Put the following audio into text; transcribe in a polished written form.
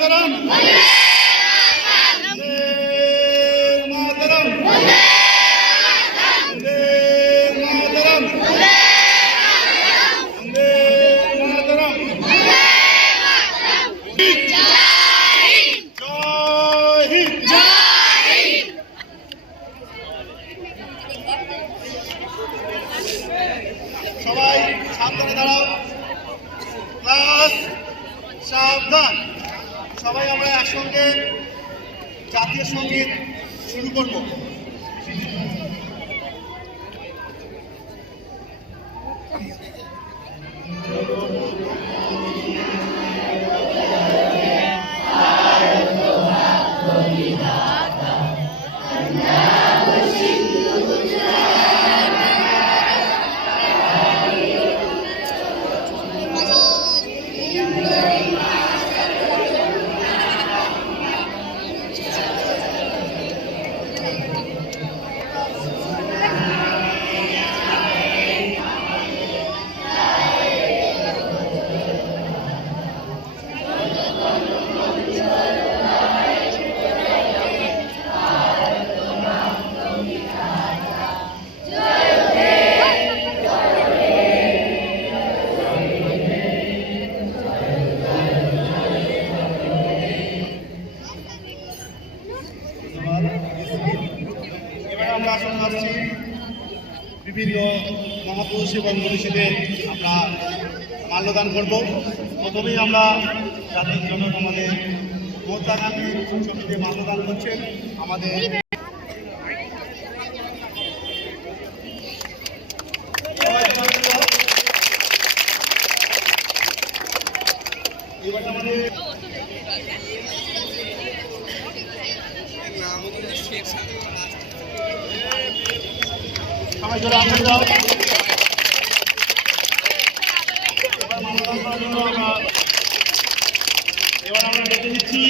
মাতরম সবাই সাবধানে দাঁড়াও। ক্লাস সাবধান। সবাই আমরা একসঙ্গে জাতীয় সঙ্গীত শুরু করব। এবার আমরা আসলে আসছি বিভিন্ন মহাপুরুষ এবং মনীষীদের আমরা মাল্যদান করব। প্রথমেই আমরা জাতির জনক আমাদের মহাত্মা গান্ধীর ছবিতে মাল্যদান করছেন আমাদের এবার আমাদের সবাই জোরে আসতে দাও। এবার আমরা ডেকে দিচ্ছি